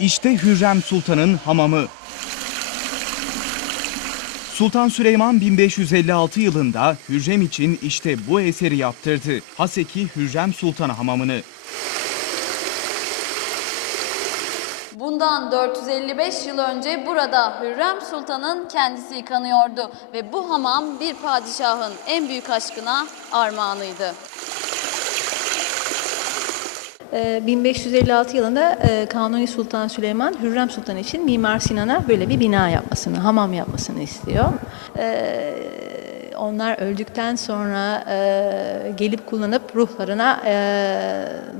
İşte Hürrem Sultan'ın hamamı. Sultan Süleyman 1556 yılında Hürrem için işte bu eseri yaptırdı. Haseki Hürrem Sultan Hamamı'nı. Bundan 455 yıl önce burada Hürrem Sultan'ın kendisi yıkanıyordu ve bu hamam bir padişahın en büyük aşkına armağanıydı. Ee, 1556 yılında e, Kanuni Sultan Süleyman Hürrem Sultan için Mimar Sinan'a böyle bir bina yapmasını, hamam yapmasını istiyor. Ee, Onlar öldükten sonra e, gelip kullanıp ruhlarına e,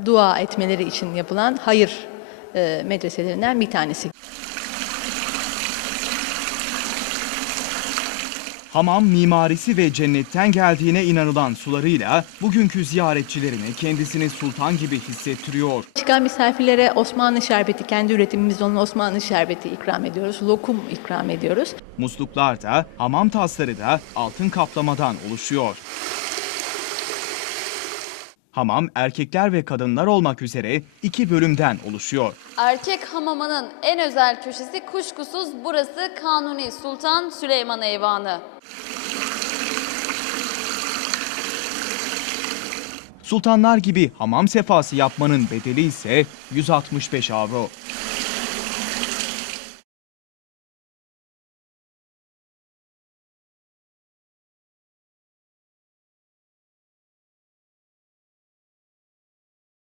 dua etmeleri için yapılan hayır medreselerinden bir tanesi. Hamam mimarisi ve cennetten geldiğine inanılan sularıyla bugünkü ziyaretçilerine kendisini sultan gibi hissettiriyor. Çıkan misafirlere Osmanlı şerbeti, kendi üretimimiz olan Osmanlı şerbeti ikram ediyoruz, lokum ikram ediyoruz. Musluklar da, hamam tasları da altın kaplamadan oluşuyor. Hamam erkekler ve kadınlar olmak üzere iki bölümden oluşuyor. Erkek hamamının en özel köşesi kuşkusuz burası Kanuni Sultan Süleyman Eyvanı. Sultanlar gibi hamam sefası yapmanın bedeli ise 165 avro.